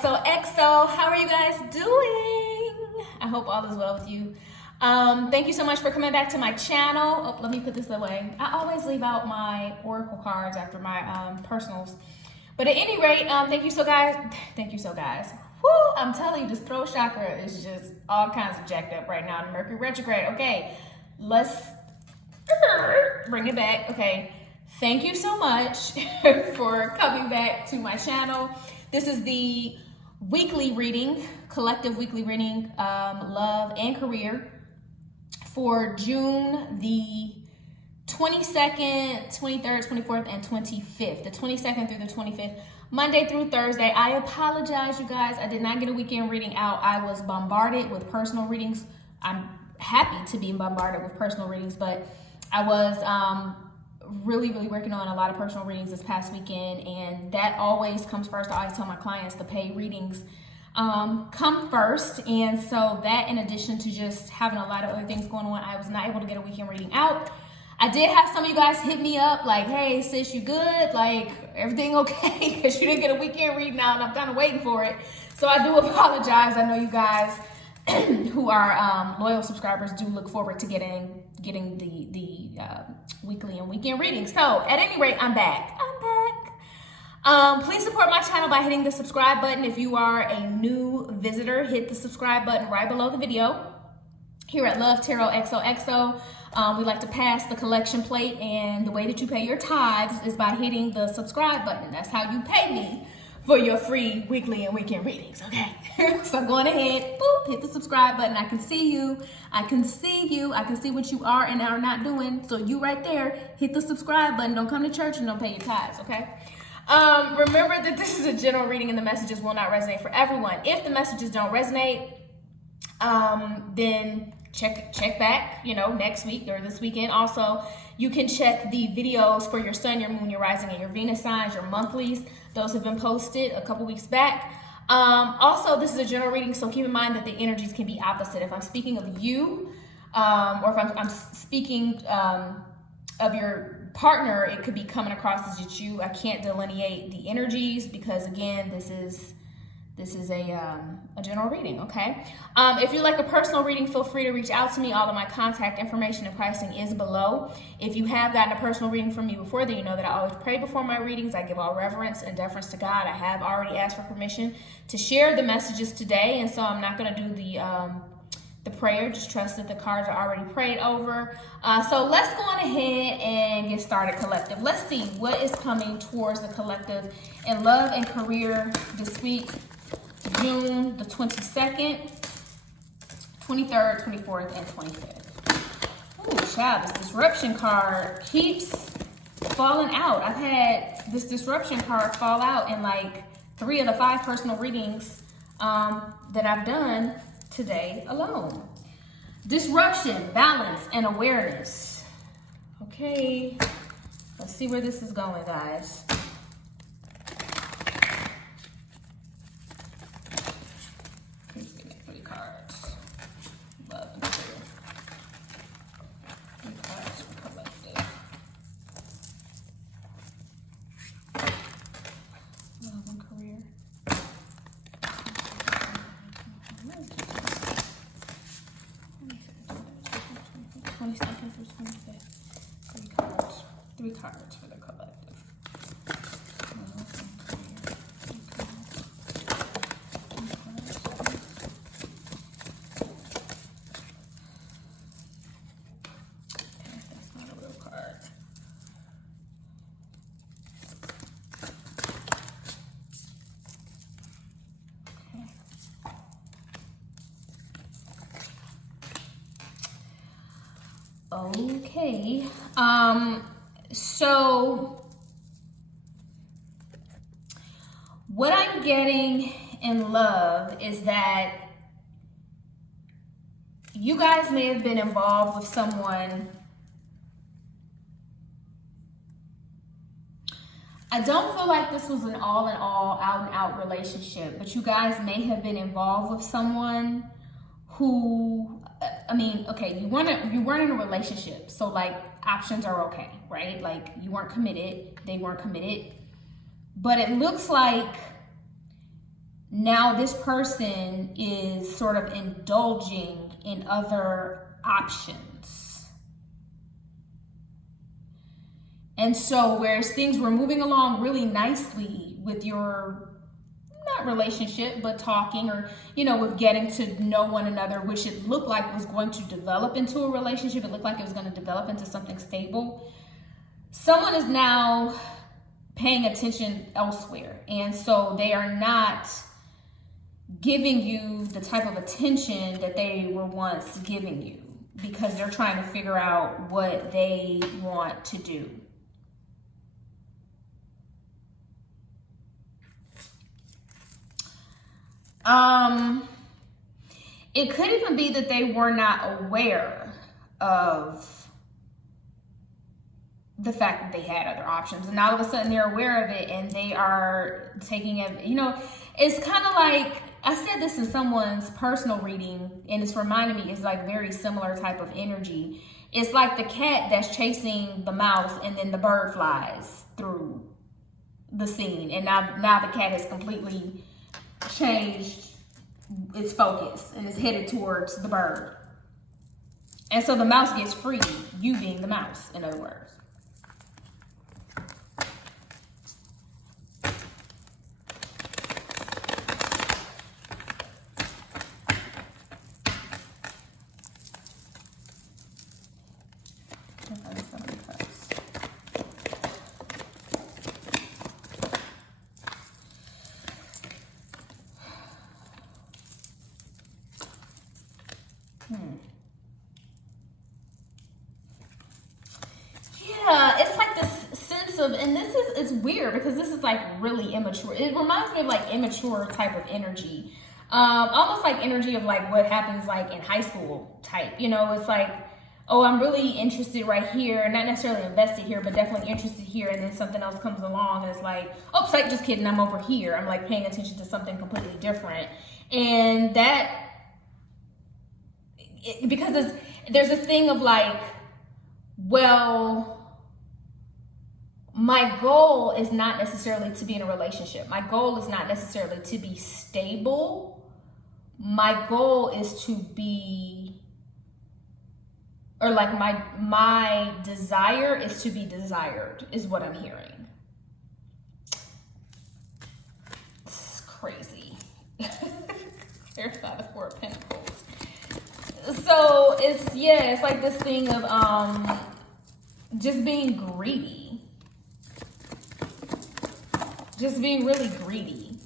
XOXO. How are you guys doing? I hope all is well with you. Thank you so much for coming back to my channel. Oh, let me put this away. I always leave out my oracle cards after my personals. But at any rate, thank you so guys. Woo, I'm telling you, this throat chakra is just all kinds of jacked up right now. Mercury retrograde. Okay, let's bring it back. Okay, thank you so much for coming back to my channel. This is the weekly reading, collective weekly reading, love and career for June the 22nd, 23rd, 24th, and 25th. The 22nd through the 25th, Monday through Thursday. I apologize, you guys. I did not get a weekend reading out. I was bombarded with personal readings. I'm happy to be bombarded with personal readings, but I was really working on a lot of personal readings this past weekend, and that always comes first. I always tell my clients the paid readings come first, and so that, in addition to just having a lot of other things going on, I was not able to get a weekend reading out. I did have some of you guys hit me up like, hey sis, you good? Like, everything okay? Because you didn't get a weekend reading out and I'm kind of waiting for it. So I do apologize. I know you guys who are loyal subscribers do look forward to getting the weekly and weekend readings. So at any rate, I'm back. Please support my channel by hitting the subscribe button. If you are a new visitor, hit the subscribe button right below the video. Here at Love Tarot XOXO, we like to pass the collection plate, and the way that you pay your tithes is by hitting the subscribe button. That's how you pay me for your free weekly and weekend readings, okay? So I'm going ahead, boop, hit the subscribe button. I can see you. I can see what you are and are not doing. So you right there, hit the subscribe button. Don't come to church and don't pay your tithes, okay? Remember that this is a general reading and the messages will not resonate for everyone. If the messages don't resonate, then check back, next week or this weekend. Also, you can check the videos for your sun, your moon, your rising, and your Venus signs, your monthlies. Those have been posted a couple weeks back. Also, this is a general reading, so keep in mind that the energies can be opposite. If I'm speaking of you, or if I'm speaking of your partner, it could be coming across as it's you. I can't delineate the energies because, again, this is a general reading, okay? If you'd like a personal reading, feel free to reach out to me. All of my contact information and pricing is below. If you have gotten a personal reading from me before, then you know that I always pray before my readings. I give all reverence and deference to God. I have already asked for permission to share the messages today, and so I'm not going to do the prayer. Just trust that the cards are already prayed over. So let's go on ahead and get started, collective. Let's see what is coming towards the collective in love and career this week. June the 22nd, 23rd, 24th, and 25th. Oh, child, this disruption card keeps falling out. I've had this disruption card fall out in like 3 of the 5 personal readings that I've done today alone. Disruption, balance, and awareness. Okay, let's see where this is going, guys. Three cards for the collective. That's not a real card. Okay. So what I'm getting in love is that you guys may have been involved with someone. I don't feel like this was an all in all, out and out relationship, but you guys may have been involved with someone who, I mean, okay, you weren't in a relationship, so like options are okay, right? Like you weren't committed, they weren't committed, but it looks like now this person is sort of indulging in other options. And so whereas things were moving along really nicely with your, not relationship, but talking, or, you know, with getting to know one another, which it looked like was going to develop into a relationship. It looked like it was going to develop into something stable. Someone is now paying attention elsewhere. And so they are not giving you the type of attention that they were once giving you, because they're trying to figure out what they want to do. It could even be that they were not aware of the fact that they had other options, and all of a sudden they're aware of it and they are taking it. You know, it's kind of like, I said this in someone's personal reading, and it's reminding me, it's like very similar type of energy. It's like the cat that's chasing the mouse, and then the bird flies through the scene, and now the cat has completely changed its focus and is headed towards the bird. And so the mouse gets free, you being the mouse, in other words. Yeah, it's like this sense of, and it's weird because this is like really immature. It reminds me of like immature type of energy. Almost like energy of like what happens like in high school type. You know, it's like, oh, I'm really interested right here, not necessarily invested here, but definitely interested here, and then something else comes along and it's like, oh, psych, just kidding, I'm over here. I'm like paying attention to something completely different. And that, because there's a thing of like, well, my goal is not necessarily to be in a relationship. My goal is not necessarily to be stable. My goal is to be, or like my desire is to be desired, is what I'm hearing. It's crazy. There's not the Four of Pentacles. So it's like this thing of just being greedy. Just being really greedy.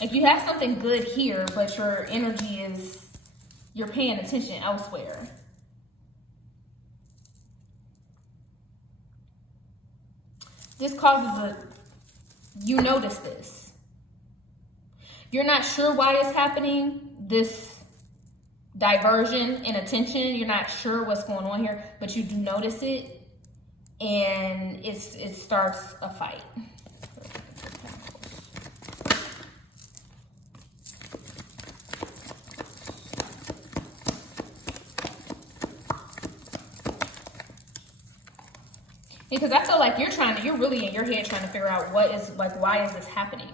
Like you have something good here, but your energy is, you're paying attention elsewhere. This causes you notice this. You're not sure why it's happening, this diversion in attention. You're not sure what's going on here, but you do notice it, and it starts a fight. Because I feel like you're really in your head trying to figure out why is this happening?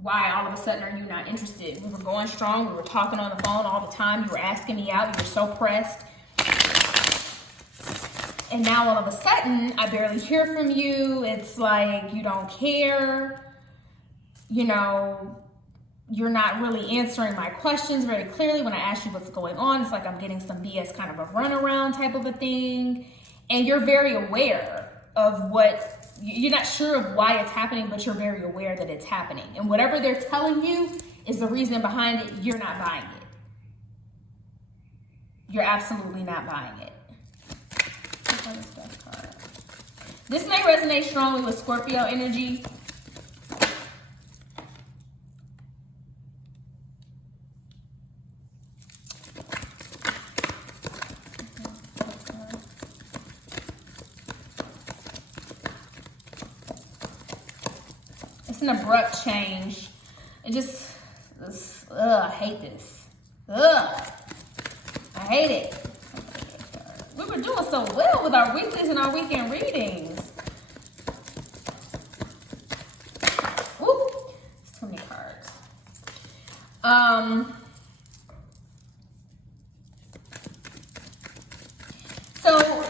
Why all of a sudden are you not interested? We were going strong, we were talking on the phone all the time, you were asking me out, you were so pressed. And now all of a sudden, I barely hear from you. It's like you don't care. You know, you're not really answering my questions very clearly. When I ask you what's going on, it's like I'm getting some BS kind of a runaround type of a thing. And you're very aware of you're not sure of why it's happening, but you're very aware that it's happening. And whatever they're telling you is the reason behind it, you're not buying it. You're absolutely not buying it. This may resonate strongly with Scorpio energy. It's an abrupt change. I hate this. I hate it. We were doing so well with our weeklies and our weekend readings. Woo. So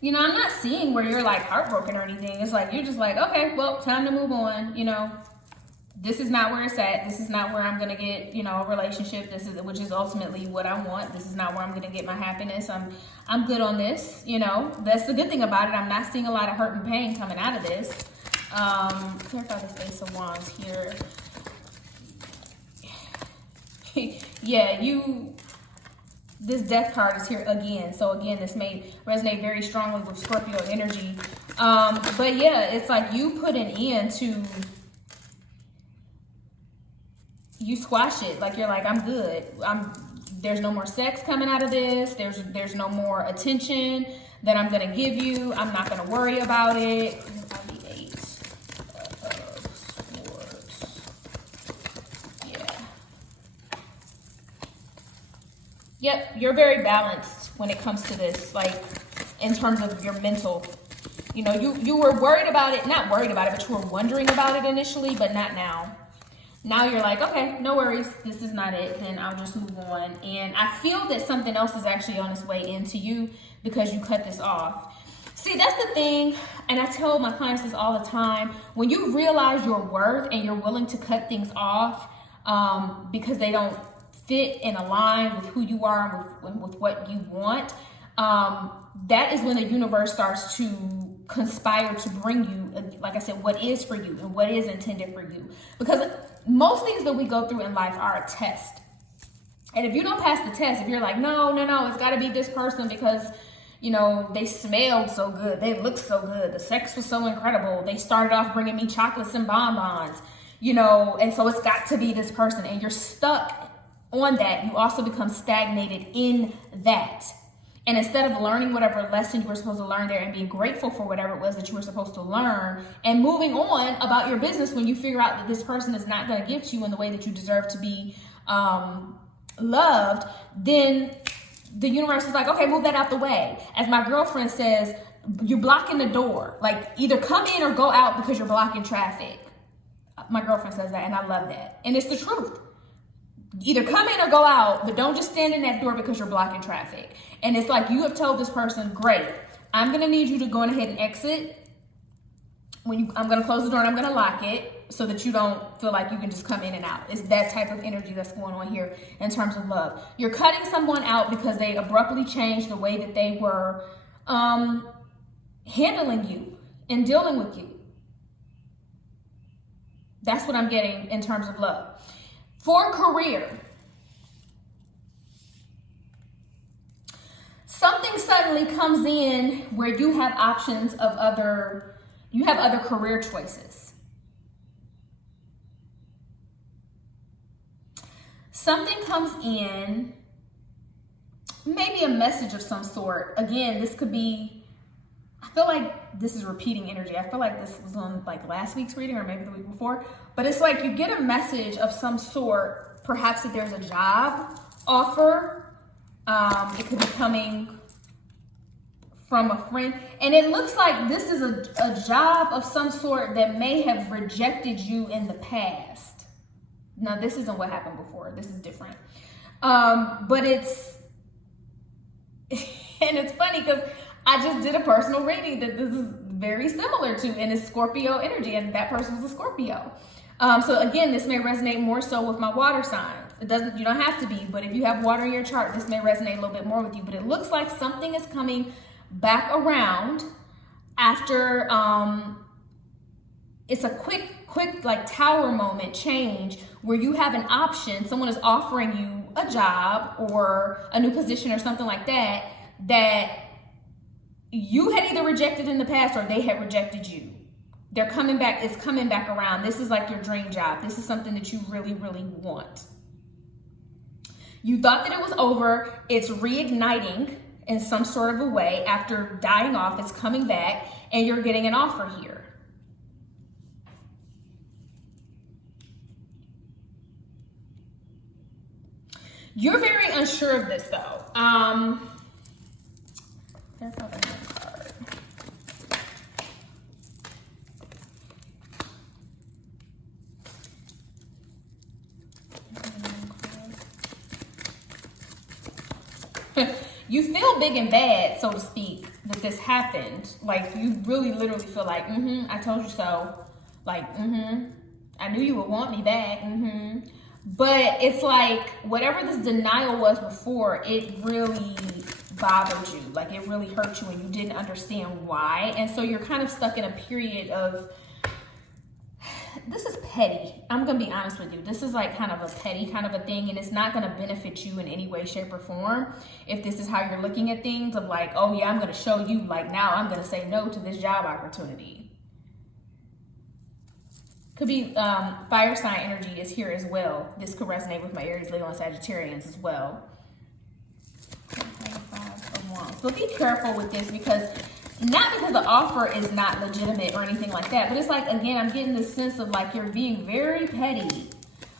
you know, I'm not seeing where you're like heartbroken or anything. It's like, you're just like, okay, well, time to move on. You know, this is not where it's at. This is not where I'm going to get, you know, a relationship. Which is ultimately what I want. This is not where I'm going to get my happiness. I'm good on this. You know, that's the good thing about it. I'm not seeing a lot of hurt and pain coming out of this. Clarify this Ace of Wands here. Yeah, this Death card is here again. So again, this may resonate very strongly with Scorpio energy. But yeah, it's like you put an end to, you squash it. Like, you're like, I'm good. There's no more sex coming out of this. There's no more attention that I'm gonna give you. I'm not gonna worry about it. The Eight of Swords. Yeah. Yep, you're very balanced when it comes to this, like, in terms of your mental. You know, you were worried about it, not worried about it, but you were wondering about it initially, but not now. Now you're like, okay, no worries, this is not it, then I'll just move on. And I feel that something else is actually on its way into you because you cut this off. See, that's the thing, and I tell my clients this all the time. When you realize your worth and you're willing to cut things off because they don't fit and align with who you are, with what you want, that is when the universe starts to conspire to bring you, like I said, what is for you and what is intended for you. Because most things that we go through in life are a test. And if you don't pass the test, if you're like, no, it's got to be this person because, you know, they smelled so good, they looked so good, the sex was so incredible, they started off bringing me chocolates and bonbons, you know, and so it's got to be this person, and you're stuck on that, you also become stagnated in that. And instead of learning whatever lesson you were supposed to learn there and being grateful for whatever it was that you were supposed to learn and moving on about your business, when you figure out that this person is not going to give to you in the way that you deserve to be loved, then the universe is like, okay, move that out the way. As my girlfriend says, you're blocking the door. Like, either come in or go out because you're blocking traffic. My girlfriend says that, and I love that. And it's the truth. Either come in or go out, but don't just stand in that door because you're blocking traffic. And it's like, you have told this person, great, I'm going to need you to go ahead and exit. I'm going to close the door and I'm going to lock it so that you don't feel like you can just come in and out. It's that type of energy that's going on here in terms of love. You're cutting someone out because they abruptly changed the way that they were handling you and dealing with you. That's what I'm getting in terms of love. For career, something suddenly comes in where you have options of other career choices. Something comes in, maybe a message of some sort. Again, this could be, I feel like this is repeating energy. I feel like this was on like last week's reading or maybe the week before, but it's like you get a message of some sort, perhaps that there's a job offer. It could be coming from a friend. And it looks like this is a job of some sort that may have rejected you in the past. Now, this isn't what happened before. This is different. But it's, and it's funny because I just did a personal reading that this is very similar to, and it's Scorpio energy, and that person was a Scorpio. So again, this may resonate more so with my water signs. You don't have to be, but if you have water in your chart, this may resonate a little bit more with you. But it looks like something is coming back around after it's a quick like tower moment change where you have an option. Someone is offering you a job or a new position or something like that you had either rejected in the past or they had rejected you. They're coming back. It's coming back around. This is like your dream job. This is something that you really, really want. You thought that it was over. It's reigniting in some sort of a way after dying off. It's coming back and you're getting an offer here. You're very unsure of this though. That's not a good card. you feel big and bad, so to speak, that this happened. Like, you really literally feel like, I told you so. Like, I knew you would want me back. But it's like, whatever this denial was before, it really bothered you. Like, it really hurt you and you didn't understand why. And so you're kind of stuck in a period of, this is petty. I'm going to be honest with you. This is like kind of a petty kind of a thing, and it's not going to benefit you in any way, shape, or form. If this is how you're looking at things, of like, oh yeah, I'm going to show you, like, now I'm going to say no to this job opportunity. Could be fire sign energy is here as well. This could resonate with my Aries, Leo, and Sagittarians as well. But be careful with this, because not because the offer is not legitimate or anything like that, but it's like, again, I'm getting this sense of like you're being very petty.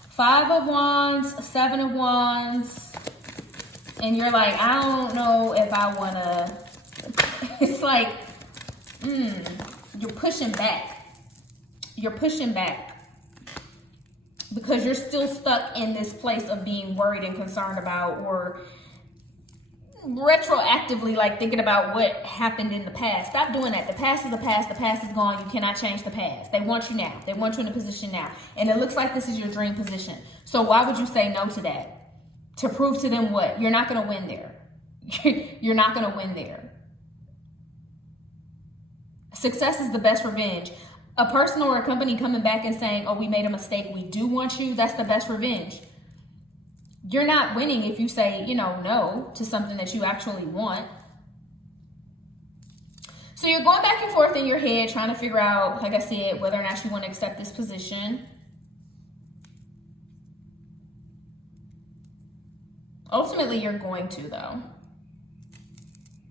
5 of Wands, 7 of Wands, and you're like, I don't know if I want to. It's like, you're pushing back. You're pushing back because you're still stuck in this place of being worried and concerned about, or retroactively, like thinking about what happened in the past. Stop doing that. The past is the past. The past is gone. You cannot change the past. They want you now. They want you in a position now. And it looks like this is your dream position. So why would you say no to that? To prove to them what? You're not going to win there. You're not going to win there. Success is the best revenge. A person or a company coming back and saying, oh, we made a mistake, we do want you, that's the best revenge. You're not winning if you say, no to something that you actually want. So you're going back and forth in your head, trying to figure out, like I said, whether or not you want to accept this position. Ultimately, you're going to, though.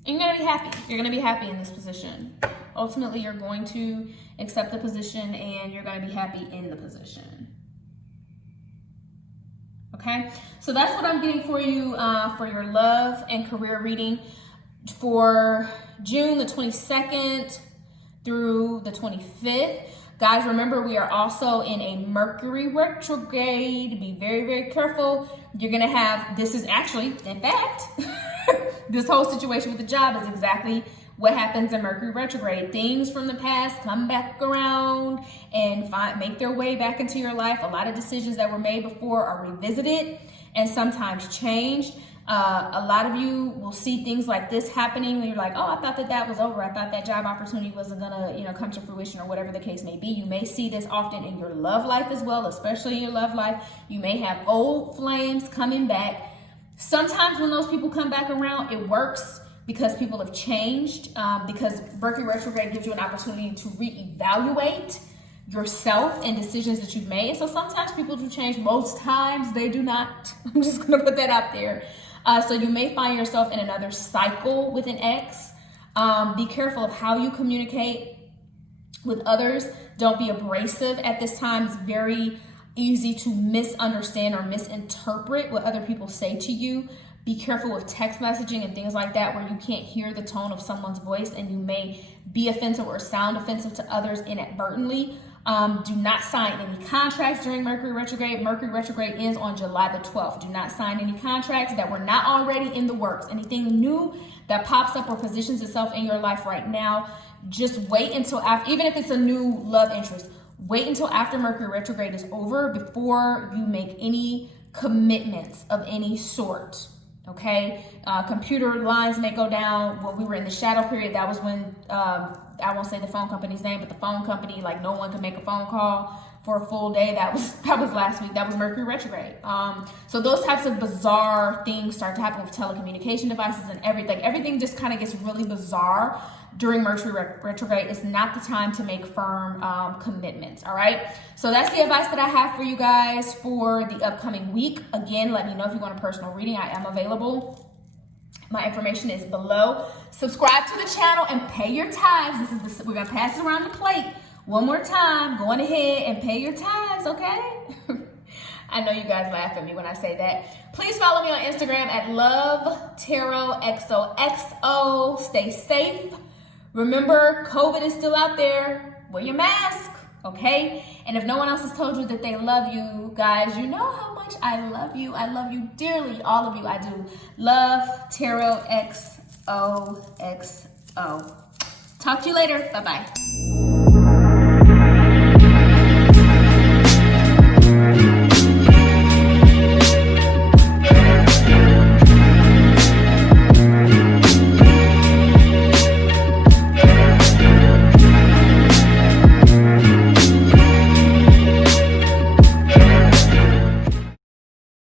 And you're going to be happy. You're going to be happy in this position. Ultimately, you're going to accept the position and you're going to be happy in the position. Okay, so that's what I'm getting for you for your love and career reading for June the 22nd through the 25th. Guys, remember, we are also in a Mercury retrograde. Be very, very careful. You're going to have, this is actually, in fact, this whole situation with the job is exactly what happens in Mercury retrograde. Things from the past come back around and make their way back into your life. A lot of decisions that were made before are revisited and sometimes changed. A lot of you will see things like this happening and you're like, oh, I thought that was over. I thought that job opportunity wasn't gonna, come to fruition, or whatever the case may be. You may see this often in your love life as well, especially in your love life. You may have old flames coming back. Sometimes when those people come back around, it works because people have changed, because Mercury retrograde gives you an opportunity to reevaluate yourself and decisions that you've made. So sometimes people do change. Most times they do not. I'm just gonna put that out there. So you may find yourself in another cycle with an ex. Be careful of how you communicate with others. Don't be abrasive at this time. It's very easy to misunderstand or misinterpret what other people say to you. Be careful with text messaging and things like that, where you can't hear the tone of someone's voice and you may be offensive or sound offensive to others inadvertently. Do not sign any contracts during Mercury retrograde. Mercury retrograde ends on July the 12th. Do not sign any contracts that were not already in the works. Anything new that pops up or positions itself in your life right now, just wait until after, even if it's a new love interest, wait until after Mercury retrograde is over before you make any commitments of any sort. Okay, computer lines may go down. When we were in the shadow period, that was when, I won't say the phone company's name, but the phone company, like, no one could make a phone call for a full day. That was last week. That was Mercury retrograde. So those types of bizarre things start to happen with telecommunication devices and everything. Everything just kind of gets really bizarre during Mercury retrograde. It's not the time to make firm commitments. All right. So that's the advice that I have for you guys for the upcoming week. Again, let me know if you want a personal reading. I am available. My information is below. Subscribe to the channel and pay your tithes. We're gonna pass it around the plate one more time. Go on ahead and pay your tithes, okay? I know you guys laugh at me when I say that. Please follow me on Instagram at LoveTarotXOXO. Stay safe. Remember, COVID is still out there. Wear your mask. okay? And if no one else has told you that they love you, guys, you know how much I love you. I love you dearly, all of you. I do love Tarot XOXO. Talk to you later. Bye-bye.